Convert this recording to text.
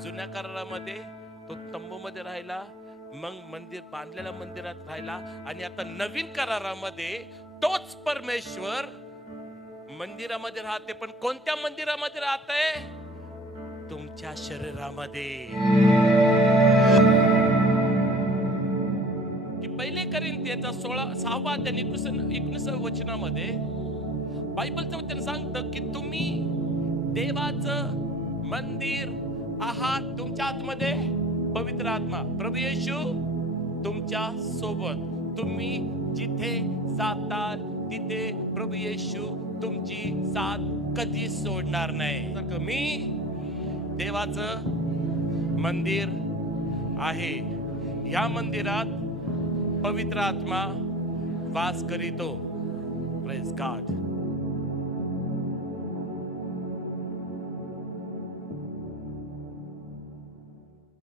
जुन्या करारामध्ये तो तंबूमध्ये राहिला, मग मंदिर बांधलेल्या मंदिरात राहिला, आणि आता नवीन करारामध्ये तोच परमेश्वर मंदिरामध्ये राहते. पण कोणत्या मंदिरामध्ये राहते? तुमच्या शरीरामध्ये. की पहिले कोरिन्थियचा 6वा अध्याय 19 वचनामध्ये बायबलचं वचन सांगतं की तुम्ही देवाचं मंदिर आहात. तुमच्या आतमध्ये पवित्र आत्मा, प्रभू येशू तुमच्या सोबत. तुम्ही जिथे जाताल तिथे प्रभू येशू तुमची साथ कधी सोडणार नाही. मी देवाचं मंदिर आहे. या मंदिरात पवित्र आत्मा वास करीतो. Praise God.